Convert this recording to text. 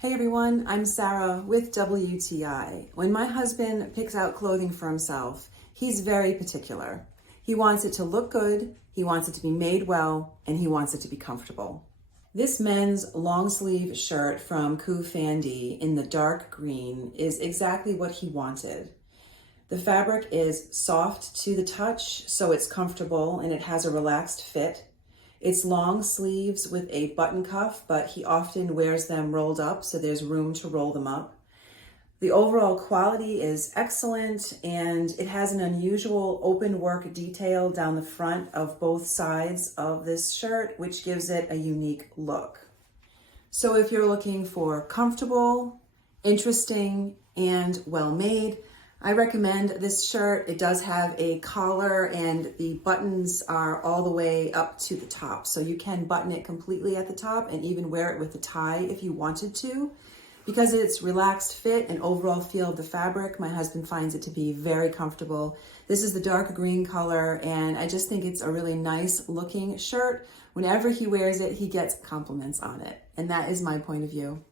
Hey everyone, I'm Sarah with WTI. When my husband picks out clothing for himself, he's very particular. He wants it to look good, he wants it to be made well, and he wants it to be comfortable. This men's long sleeve shirt from COOFANDY in the dark green is exactly what he wanted. The fabric is soft to the touch, so it's comfortable and it has a relaxed fit. It's long sleeves with a button cuff, but he often wears them rolled up, so there's room to roll them up. The overall quality is excellent, and it has an unusual open work detail down the front of both sides of this shirt, which gives it a unique look. So if you're looking for comfortable, interesting, and well-made, I recommend this shirt. It does have a collar and the buttons are all the way up to the top. So you can button it completely at the top and even wear it with a tie if you wanted to. Because of its relaxed fit and overall feel of the fabric, my husband finds it to be very comfortable. This is the dark green color, and I just think it's a really nice looking shirt. Whenever he wears it, he gets compliments on it. And that is my point of view.